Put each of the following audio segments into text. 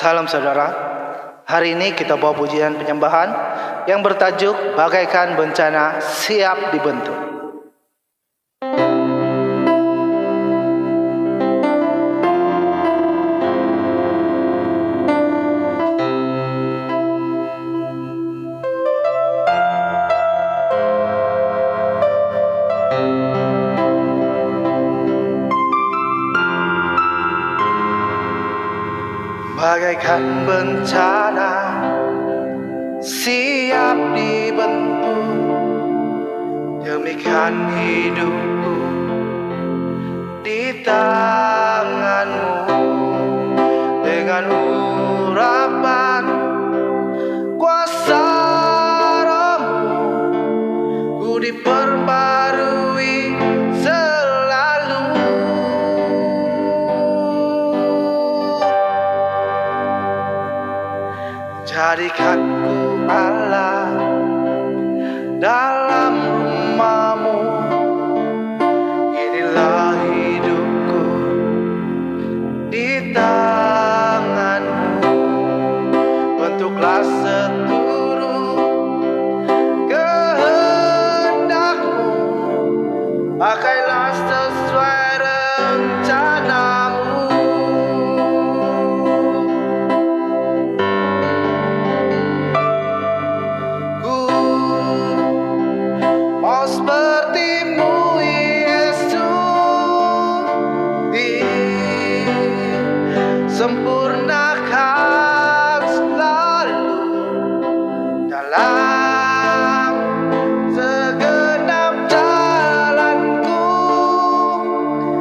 Salam saudara, hari ini kita bawa pujian penyembahan yang bertajuk Bagaikan Bencana Siap Dibentuk. Bagaikan bencana siap dibentuk, demikian hidupku di tanganmu. Dengan urapan kuasa Rohmu, ku diperbarui selalu. Jadikanku Allah dalam rumahmu, inilah hidupku di tanganmu. Bentuklah seluruh kehendakmu, pakailah sesuai rencanamu. Mau sepertimu Yesus, disempurnakan selalu dalam segenap jalanku,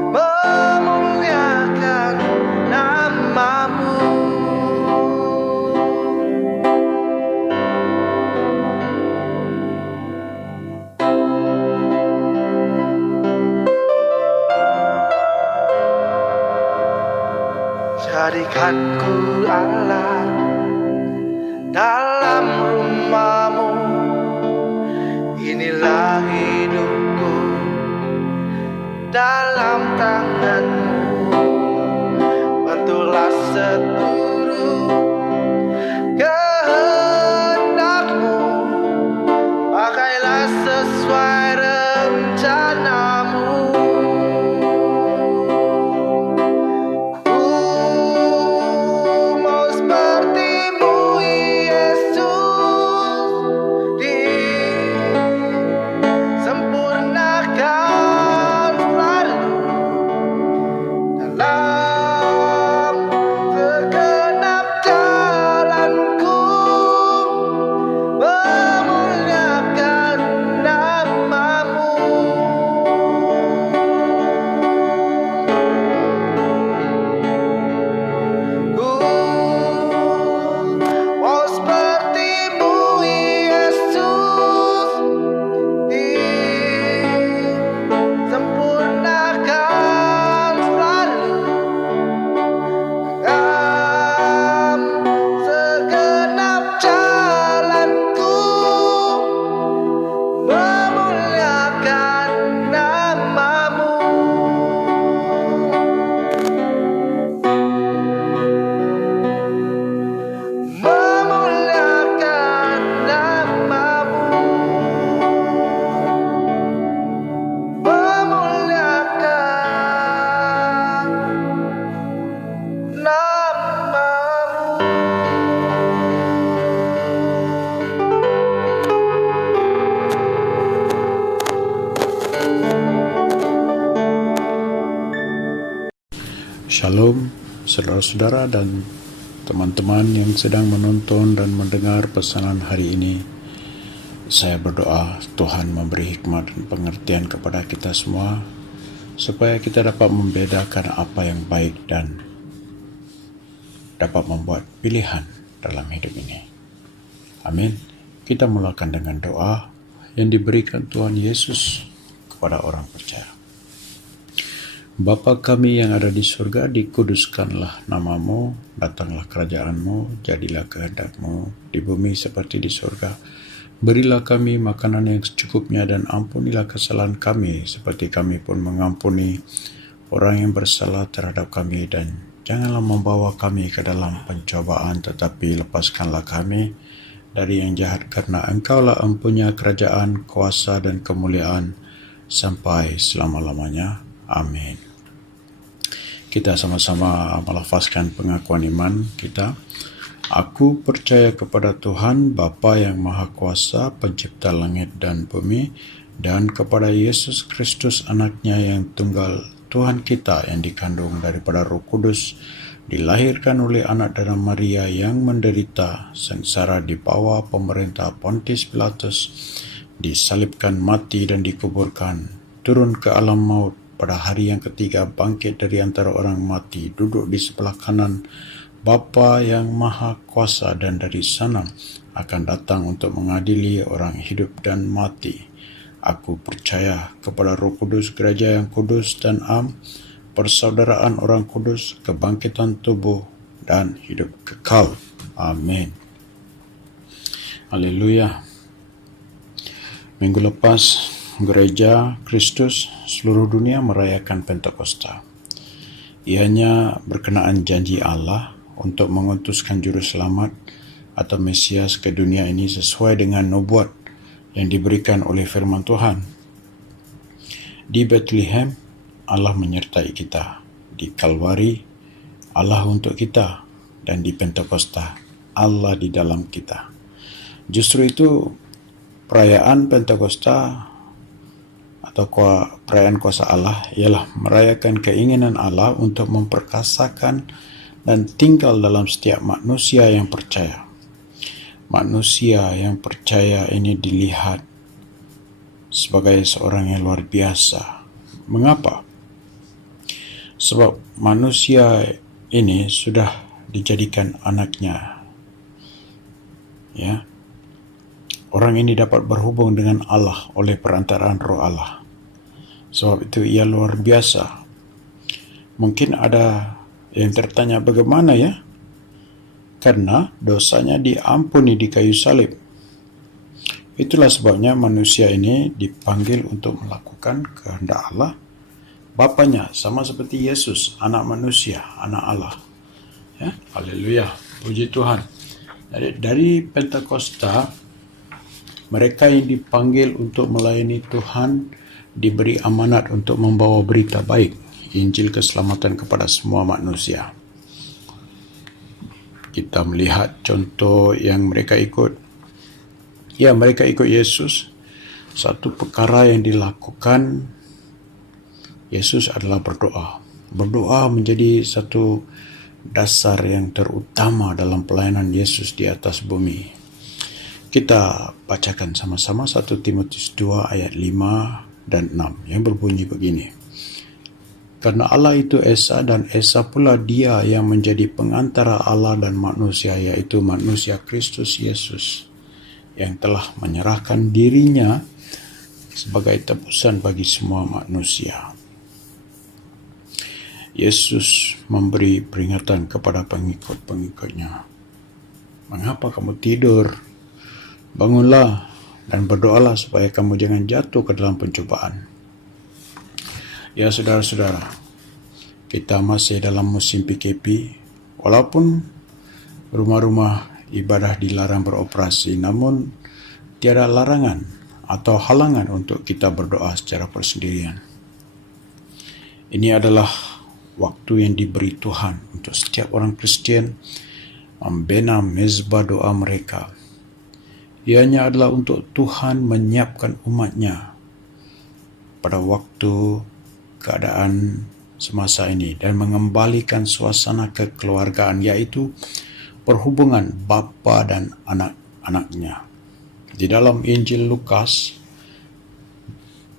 memuliakan namamu. Jadikanku Allah dalam rumahmu, inilah hidupku dalam tanganmu. Bentuklah seluruh kehendakmu, pakailah sesuai rencanamu. Shalom, saudara-saudara dan teman-teman yang sedang menonton dan mendengar pesanan hari ini. Saya berdoa Tuhan memberi hikmat dan pengertian kepada kita semua, supaya kita dapat membedakan apa yang baik dan dapat membuat pilihan dalam hidup ini. Amin. Kita mulakan dengan doa yang diberikan Tuhan Yesus kepada orang percaya. Bapa kami yang ada di surga, dikuduskanlah namamu, datanglah kerajaanmu, jadilah kehendakmu di bumi seperti di surga. Berilah kami makanan yang secukupnya dan ampunilah kesalahan kami seperti kami pun mengampuni orang yang bersalah terhadap kami, dan janganlah membawa kami ke dalam pencobaan, tetapi lepaskanlah kami dari yang jahat, karena Engkaulah empunya kerajaan, kuasa dan kemuliaan sampai selama-lamanya. Amin. Kita sama-sama melafazkan pengakuan iman kita. Aku percaya kepada Tuhan Bapa yang Maha Kuasa, pencipta langit dan bumi, dan kepada Yesus Kristus anaknya yang tunggal, Tuhan kita, yang dikandung daripada Roh Kudus, dilahirkan oleh anak darah Maria, yang menderita sengsara di bawah pemerintah Pontius Pilatus, disalibkan, mati dan dikuburkan, turun ke alam maut, pada hari yang ketiga bangkit dari antara orang mati, duduk di sebelah kanan Bapa yang Maha Kuasa, dan dari sana akan datang untuk mengadili orang hidup dan mati. Aku percaya kepada Roh Kudus, gereja yang kudus dan am, persaudaraan orang kudus, kebangkitan tubuh, dan hidup kekal. Amin. Haleluya. Minggu lepas, gereja Kristus seluruh dunia merayakan Pentakosta. Ianya berkenaan janji Allah untuk mengutuskan juru selamat atau Mesias ke dunia ini sesuai dengan nubuat yang diberikan oleh firman Tuhan. Di Bethlehem, Allah menyertai kita. Di Kalvari, Allah untuk kita. Dan di Pentakosta, Allah di dalam kita. Justru itu, perayaan Pentakosta atau perayaan kuasa Allah ialah merayakan keinginan Allah untuk memperkasakan dan tinggal dalam setiap manusia yang percaya. Manusia yang percaya ini dilihat sebagai seorang yang luar biasa. Mengapa? Sebab manusia ini sudah dijadikan anaknya. Ya. Orang ini dapat berhubung dengan Allah oleh perantaraan Roh Allah. Sebab itu ia luar biasa. Mungkin ada yang tertanya, bagaimana ya? Karena dosanya diampuni di kayu salib. Itulah sebabnya manusia ini dipanggil untuk melakukan kehendak Allah Bapanya, sama seperti Yesus, anak manusia, anak Allah. Ya, haleluya, puji Tuhan. Jadi dari Pentakosta, mereka yang dipanggil untuk melayani Tuhan diberi amanat untuk membawa berita baik, Injil keselamatan kepada semua manusia. Kita melihat contoh yang mereka ikut. Ya, mereka ikut Yesus. Satu perkara yang dilakukan Yesus adalah berdoa. Berdoa menjadi satu dasar yang terutama dalam pelayanan Yesus di atas bumi. Kita bacakan sama-sama 1 Timotius 2 ayat 5 dan 6 yang berbunyi begini. Karena Allah itu Esa, dan Esa pula Dia yang menjadi pengantara Allah dan manusia, yaitu manusia Kristus Yesus, yang telah menyerahkan dirinya sebagai tebusan bagi semua manusia. Yesus memberi peringatan kepada pengikut-pengikutnya. Mengapa kamu tidur? Bangunlah dan berdoalah supaya kamu jangan jatuh ke dalam pencobaan. Ya saudara-saudara, kita masih dalam musim PKP. Walaupun rumah-rumah ibadah dilarang beroperasi, namun tiada larangan atau halangan untuk kita berdoa secara persendirian. Ini adalah waktu yang diberi Tuhan untuk setiap orang Kristen membina mezbah doa mereka. Ianya adalah untuk Tuhan menyiapkan umatnya pada waktu keadaan semasa ini dan mengembalikan suasana kekeluargaan, yaitu perhubungan bapa dan anak-anaknya. Di dalam Injil Lukas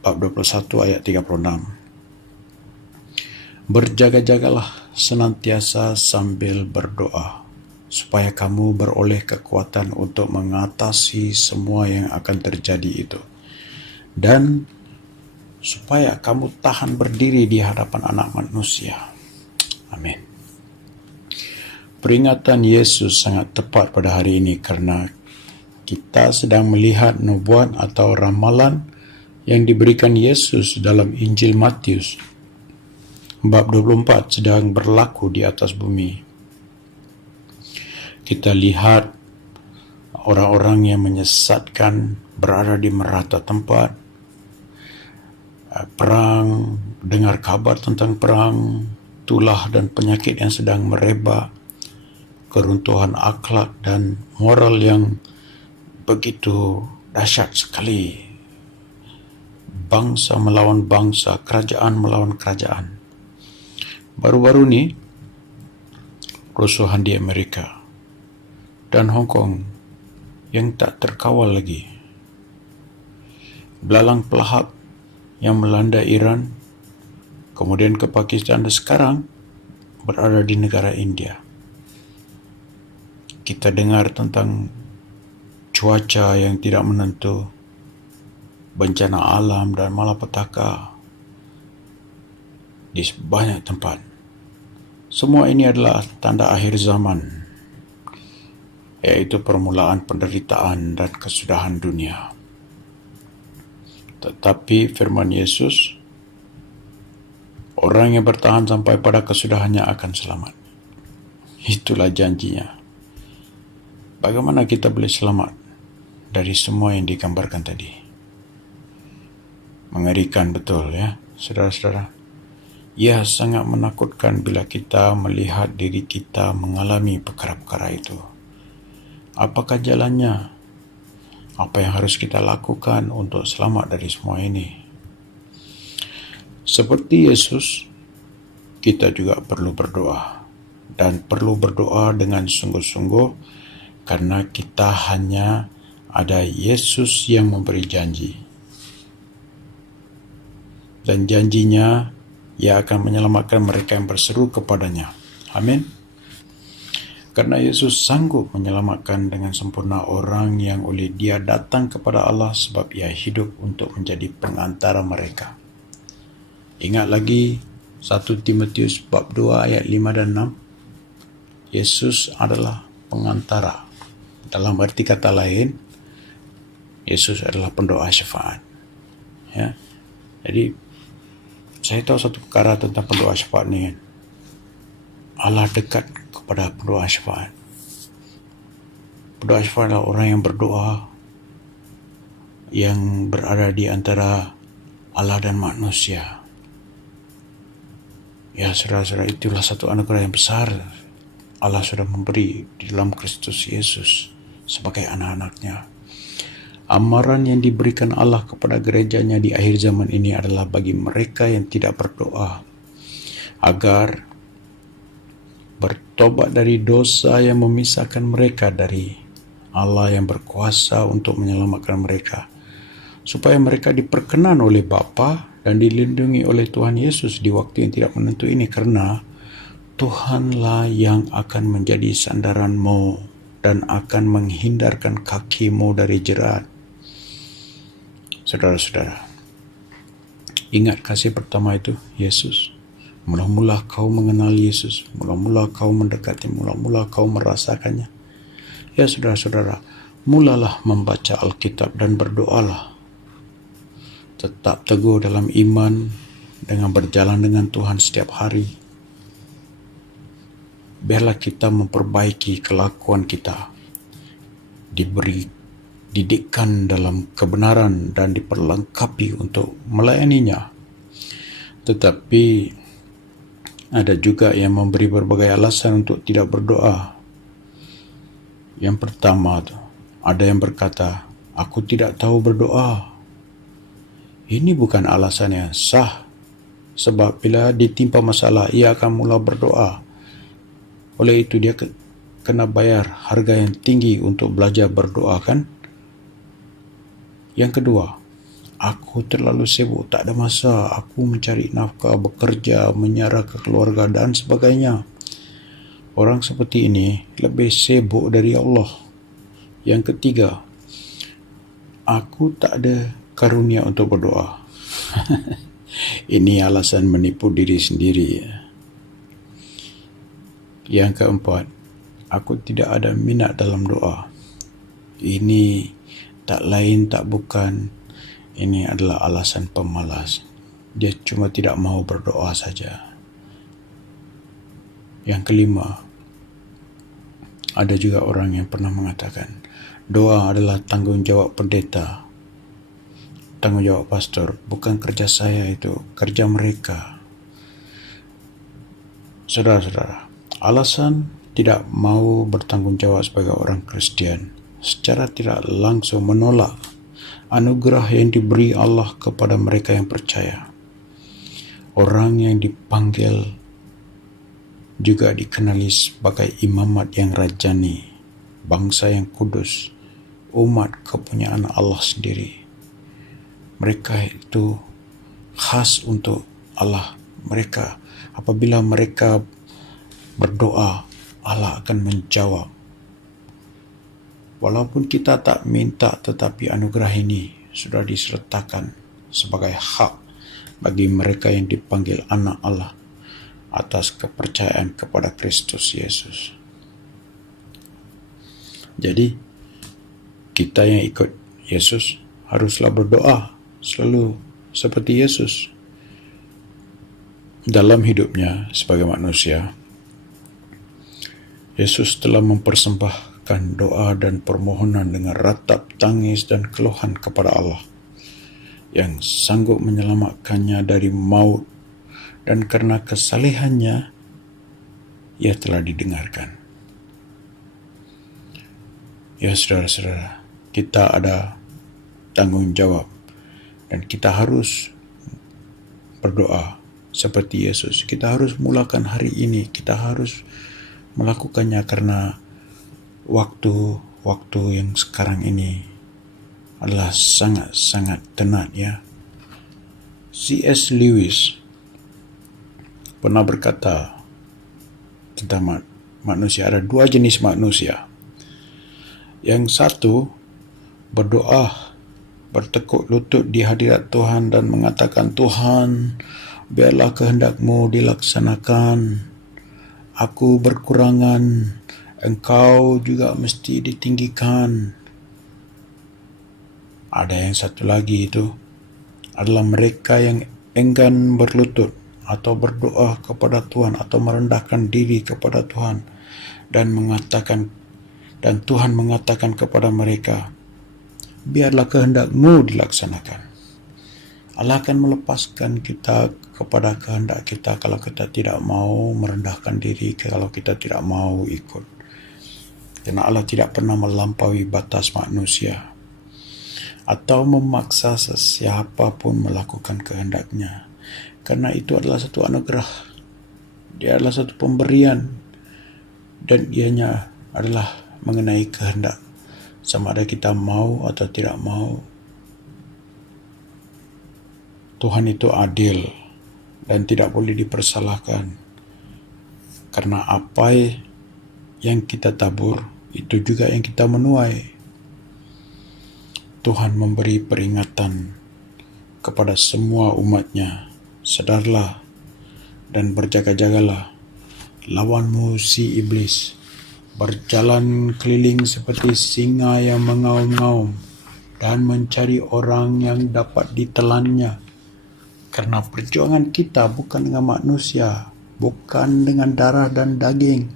bab 21 ayat 36. Berjaga-jagalah senantiasa sambil berdoa, supaya kamu beroleh kekuatan untuk mengatasi semua yang akan terjadi itu, dan supaya kamu tahan berdiri di hadapan Anak Manusia. Amin. Peringatan Yesus sangat tepat pada hari ini karena kita sedang melihat nubuat atau ramalan yang diberikan Yesus dalam Injil Matius bab 24 sedang berlaku di atas bumi. Kita lihat orang-orang yang menyesatkan berada di merata tempat, perang, dengar kabar tentang perang, tulah dan penyakit yang sedang merebak, keruntuhan akhlak dan moral yang begitu dahsyat sekali. Bangsa melawan bangsa, kerajaan melawan kerajaan. Baru-baru ni, kerusuhan di Amerika dan Hong Kong yang tak terkawal lagi. Belalang pelahap yang melanda Iran, kemudian ke Pakistan dan sekarang berada di negara India. Kita dengar tentang cuaca yang tidak menentu, bencana alam dan malapetaka di banyak tempat. Semua ini adalah tanda akhir zaman, yaitu permulaan penderitaan dan kesudahan dunia. Tetapi firman Yesus, orang yang bertahan sampai pada kesudahannya akan selamat. Itulah janjinya. Bagaimana kita boleh selamat dari semua yang digambarkan tadi? Mengerikan betul ya, saudara-saudara. Ia sangat menakutkan bila kita melihat diri kita mengalami perkara-perkara itu. Apakah jalannya? Apa yang harus kita lakukan untuk selamat dari semua ini? Seperti Yesus, kita juga perlu berdoa. Dan perlu berdoa dengan sungguh-sungguh karena kita hanya ada Yesus yang memberi janji. Dan janjinya, Ia akan menyelamatkan mereka yang berseru kepadanya. Amin. Karena Yesus sanggup menyelamatkan dengan sempurna orang yang oleh Dia datang kepada Allah sebab Ia hidup untuk menjadi pengantara mereka. Ingat lagi 1 Timotius bab 2 ayat 5 dan 6. Yesus adalah pengantara. Dalam arti kata lain, Yesus adalah pendoa syafaat. Ya. Jadi saya tahu satu perkara tentang pendoa syafaat ni kan. Allah dekat kepada pendoa syafaat. Pendoa syafaat adalah orang yang berdoa yang berada di antara Allah dan manusia. Ya saudara-saudara, itulah satu anugerah yang besar Allah sudah memberi di dalam Kristus Yesus sebagai anak-anaknya. Amaran yang diberikan Allah kepada gerejanya di akhir zaman ini adalah bagi mereka yang tidak berdoa, agar bertobat dari dosa yang memisahkan mereka dari Allah yang berkuasa untuk menyelamatkan mereka, supaya mereka diperkenan oleh Bapa dan dilindungi oleh Tuhan Yesus di waktu yang tidak menentu ini, karena Tuhanlah yang akan menjadi sandaranmu dan akan menghindarkan kakimu dari jerat. Saudara-saudara, ingat kasih pertama itu, Yesus. Mula-mula kau mengenal Yesus, mula-mula kau mendekati, mula-mula kau merasakannya. Ya saudara-saudara, mulalah membaca Alkitab dan berdoalah. Tetap teguh dalam iman dengan berjalan dengan Tuhan setiap hari. Biarlah kita memperbaiki kelakuan kita, didikkan dalam kebenaran dan diperlengkapi untuk melayaninya. Tetapi ada juga yang memberi berbagai alasan untuk tidak berdoa. Yang pertama, ada yang berkata, aku tidak tahu berdoa. Ini bukan alasan yang sah, sebab bila ditimpa masalah, ia akan mula berdoa. Oleh itu dia kena bayar harga yang tinggi untuk belajar berdoa kan? Yang kedua, aku terlalu sibuk, tak ada masa, aku mencari nafkah, bekerja, menyara ke keluarga dan sebagainya. Orang seperti ini lebih sibuk dari Allah. Yang ketiga, aku tak ada karunia untuk berdoa. Ini alasan menipu diri sendiri. Yang keempat, aku tidak ada minat dalam doa. Ini tak lain tak bukan, ini adalah alasan pemalas. Dia cuma tidak mahu berdoa saja. Yang kelima, ada juga orang yang pernah mengatakan, doa adalah tanggung jawab pendeta, tanggung jawab pastor, bukan kerja saya, itu kerja mereka. Saudara-saudara, alasan tidak mau bertanggung jawab sebagai orang Kristen secara tidak langsung menolak anugerah yang diberi Allah kepada mereka yang percaya. Orang yang dipanggil juga dikenali sebagai imamat yang rajani, bangsa yang kudus, umat kepunyaan Allah sendiri. Mereka itu khas untuk Allah. Mereka, apabila mereka berdoa, Allah akan menjawab. Walaupun kita tak minta, tetapi anugerah ini sudah disertakan sebagai hak bagi mereka yang dipanggil anak Allah atas kepercayaan kepada Kristus Yesus. Jadi, kita yang ikut Yesus haruslah berdoa selalu seperti Yesus. Dalam hidupnya sebagai manusia, Yesus telah mempersembahkan doa dan permohonan dengan ratap tangis dan keluhan kepada Allah yang sanggup menyelamatkannya dari maut, dan karena kesalehannya ia telah didengarkan. Ya saudara-saudara, kita ada tanggung jawab dan kita harus berdoa seperti Yesus. Kita harus mulakan hari ini, kita harus melakukannya karena waktu yang sekarang ini adalah sangat-sangat tenat ya. C.S. Lewis pernah berkata tentang manusia, ada dua jenis manusia. Yang satu berdoa, bertekuk lutut di hadirat Tuhan dan mengatakan, Tuhan, biarlah kehendak-Mu dilaksanakan. Aku berkurangan, Engkau juga mesti ditinggikan. Ada yang satu lagi, itu adalah mereka yang enggan berlutut atau berdoa kepada Tuhan atau merendahkan diri kepada Tuhan dan Tuhan mengatakan kepada mereka, biarlah kehendak-Mu dilaksanakan. Allah akan melepaskan kita kepada kehendak kita kalau kita tidak mau merendahkan diri, kalau kita tidak mau ikut. Karena Allah tidak pernah melampaui batas manusia atau memaksa sesiapa pun melakukan kehendaknya. Karena itu adalah satu anugerah. Dia adalah satu pemberian. Dan ianya adalah mengenai kehendak. Sama ada kita mau atau tidak mau. Tuhan itu adil dan tidak boleh dipersalahkan. Karena apa yang kita tabur, itu juga yang kita menuai. Tuhan memberi peringatan kepada semua umatnya. Sadarlah dan berjaga-jagalah. Lawanmu si iblis berjalan keliling seperti singa yang mengaum-ngaum dan mencari orang yang dapat ditelannya. Karena perjuangan kita bukan dengan manusia, bukan dengan darah dan daging,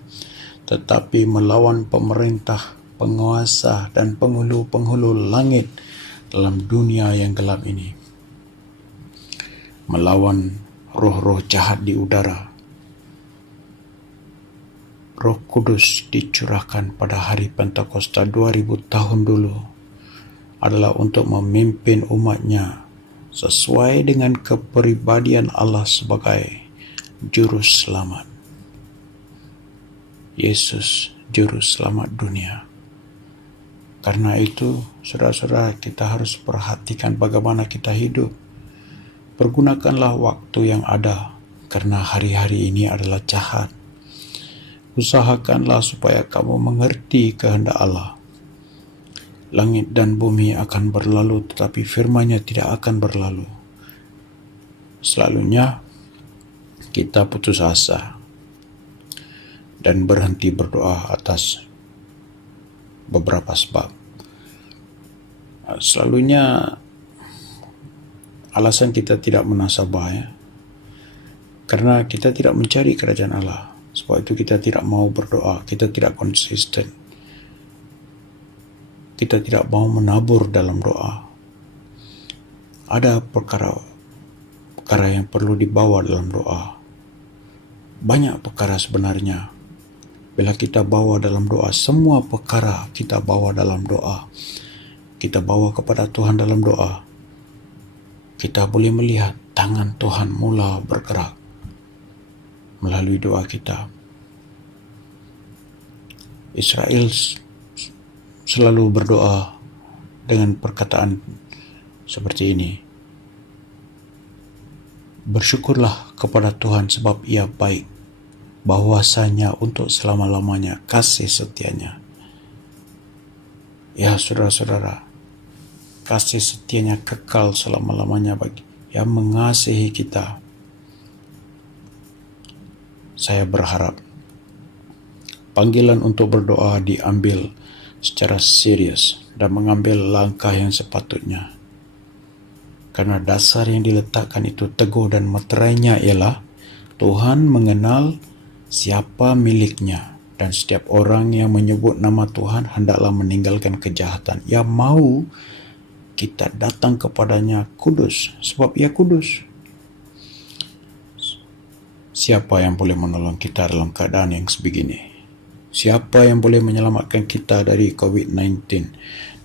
tetapi melawan pemerintah, penguasa dan penghulu-penghulu langit dalam dunia yang gelap ini. Melawan roh-roh jahat di udara. Roh Kudus dicurahkan pada hari Pentakosta 2000 tahun dulu adalah untuk memimpin umatnya sesuai dengan kepribadian Allah sebagai Juru Selamat. Yesus, Juru Selamat dunia. Karena itu, saudara-saudara, kita harus perhatikan bagaimana kita hidup. Pergunakanlah waktu yang ada, karena hari-hari ini adalah jahat. Usahakanlah supaya kamu mengerti kehendak Allah. Langit dan bumi akan berlalu, tetapi firman-Nya tidak akan berlalu. Selalunya kita putus asa dan berhenti berdoa atas beberapa sebab. Selalunya alasan kita tidak menasabah ya, karena kita tidak mencari kerajaan Allah. Sebab itu kita tidak mau berdoa, kita tidak konsisten. Kita tidak mau menabur dalam doa. Ada perkara yang perlu dibawa dalam doa. Banyak perkara sebenarnya. Bila kita bawa dalam doa, semua perkara kita bawa dalam doa. Kita bawa kepada Tuhan dalam doa. Kita boleh melihat tangan Tuhan mula bergerak melalui doa kita. Israel selalu berdoa dengan perkataan seperti ini. Bersyukurlah kepada Tuhan sebab Ia baik, bahwasanya untuk selama-lamanya kasih setianya. Ya saudara-saudara, kasih setianya kekal selama-lamanya bagi yang mengasihi kita. Saya berharap panggilan untuk berdoa diambil secara serius dan mengambil langkah yang sepatutnya. Karena dasar yang diletakkan itu teguh dan meterainya ialah Tuhan mengenal siapa miliknya, dan setiap orang yang menyebut nama Tuhan hendaklah meninggalkan kejahatan. Ia mau kita datang kepadanya kudus, sebab Ia kudus. Siapa yang boleh menolong kita dalam keadaan yang sebegini? Siapa yang boleh menyelamatkan kita dari COVID-19,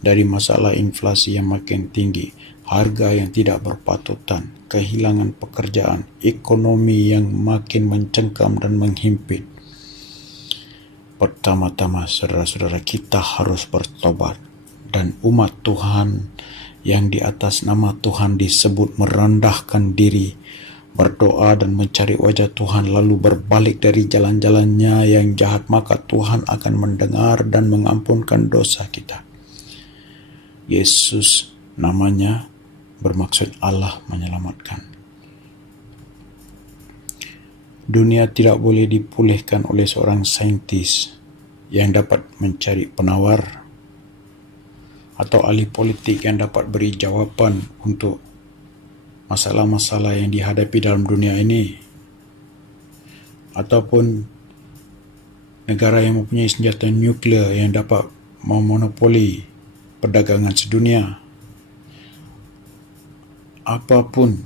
dari masalah inflasi yang makin tinggi, harga yang tidak berpatutan, kehilangan pekerjaan, ekonomi yang makin mencengkam dan menghimpit? Pertama-tama, saudara-saudara, kita harus bertobat, dan umat Tuhan yang di atas nama Tuhan disebut merendahkan diri, berdoa dan mencari wajah Tuhan, lalu berbalik dari jalan-jalannya yang jahat, maka Tuhan akan mendengar dan mengampunkan dosa kita. Yesus namanya bermaksud Allah menyelamatkan. Dunia tidak boleh dipulihkan oleh seorang saintis yang dapat mencari penawar atau ahli politik yang dapat beri jawapan untuk masalah-masalah yang dihadapi dalam dunia ini, ataupun negara yang mempunyai senjata nuklear yang dapat memonopoli perdagangan sedunia. Apapun,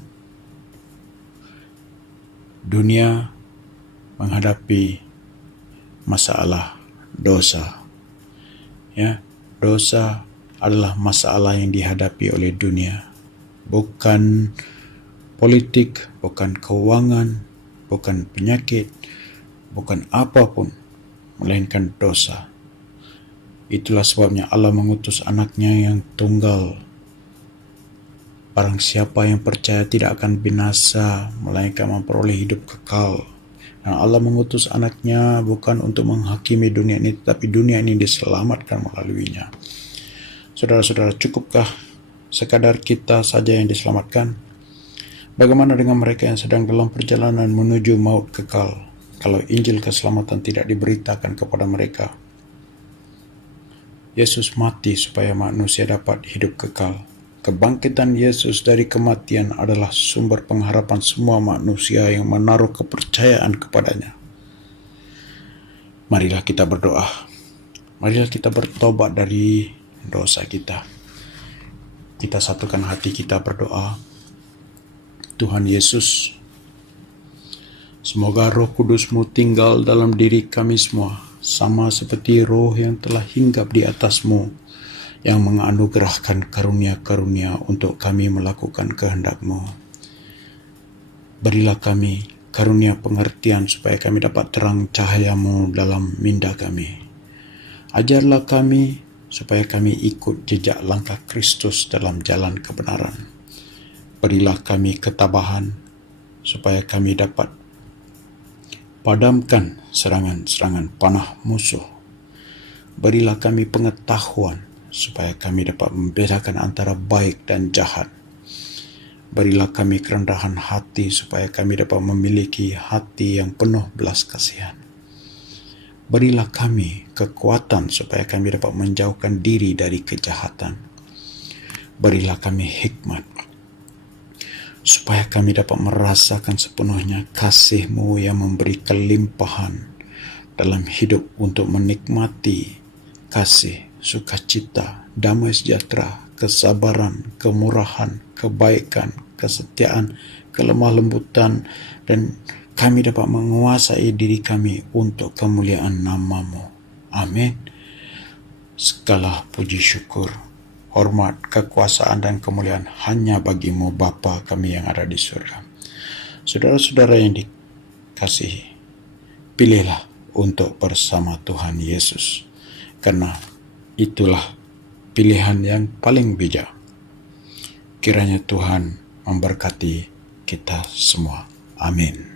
dunia menghadapi masalah dosa. Ya, dosa adalah masalah yang dihadapi oleh dunia. Bukan politik, bukan keuangan, bukan penyakit, bukan apapun, melainkan dosa. Itulah sebabnya Allah mengutus anaknya yang tunggal. Barang siapa yang percaya tidak akan binasa, melainkan memperoleh hidup kekal. Dan Allah mengutus anaknya bukan untuk menghakimi dunia ini, tetapi dunia ini diselamatkan melaluinya. Saudara-saudara, cukupkah sekadar kita saja yang diselamatkan? Bagaimana dengan mereka yang sedang dalam perjalanan menuju maut kekal, kalau Injil keselamatan tidak diberitakan kepada mereka? Yesus mati supaya manusia dapat hidup kekal. Kebangkitan Yesus dari kematian adalah sumber pengharapan semua manusia yang menaruh kepercayaan kepadanya. Marilah kita berdoa. Marilah kita bertobat dari dosa kita. Kita satukan hati kita berdoa. Tuhan Yesus, semoga Roh Kudus-Mu tinggal dalam diri kami semua, sama seperti roh yang telah hinggap di atas-Mu, yang menganugerahkan karunia-karunia untuk kami melakukan kehendak-Mu. Berilah kami karunia pengertian supaya kami dapat terang cahaya-Mu dalam minda kami. Ajarlah kami supaya kami ikut jejak langkah Kristus dalam jalan kebenaran. Berilah kami ketabahan supaya kami dapat padamkan serangan-serangan panah musuh. Berilah kami pengetahuan supaya kami dapat membedakan antara baik dan jahat. Berilah kami kerendahan hati supaya kami dapat memiliki hati yang penuh belas kasihan. Berilah kami kekuatan supaya kami dapat menjauhkan diri dari kejahatan. Berilah kami hikmat supaya kami dapat merasakan sepenuhnya kasih-Mu yang memberi kelimpahan dalam hidup untuk menikmati kasih, sukacita, damai sejahtera, kesabaran, kemurahan, kebaikan, kesetiaan, kelemah lembutan, dan kami dapat menguasai diri kami untuk kemuliaan nama-Mu. Amin. Segala puji syukur, hormat, kekuasaan, dan kemuliaan hanya bagi-Mu Bapa kami yang ada di surga. Saudara-saudara yang dikasihi, pilihlah untuk bersama Tuhan Yesus, karena itulah pilihan yang paling bijak. Kiranya Tuhan memberkati kita semua. Amin.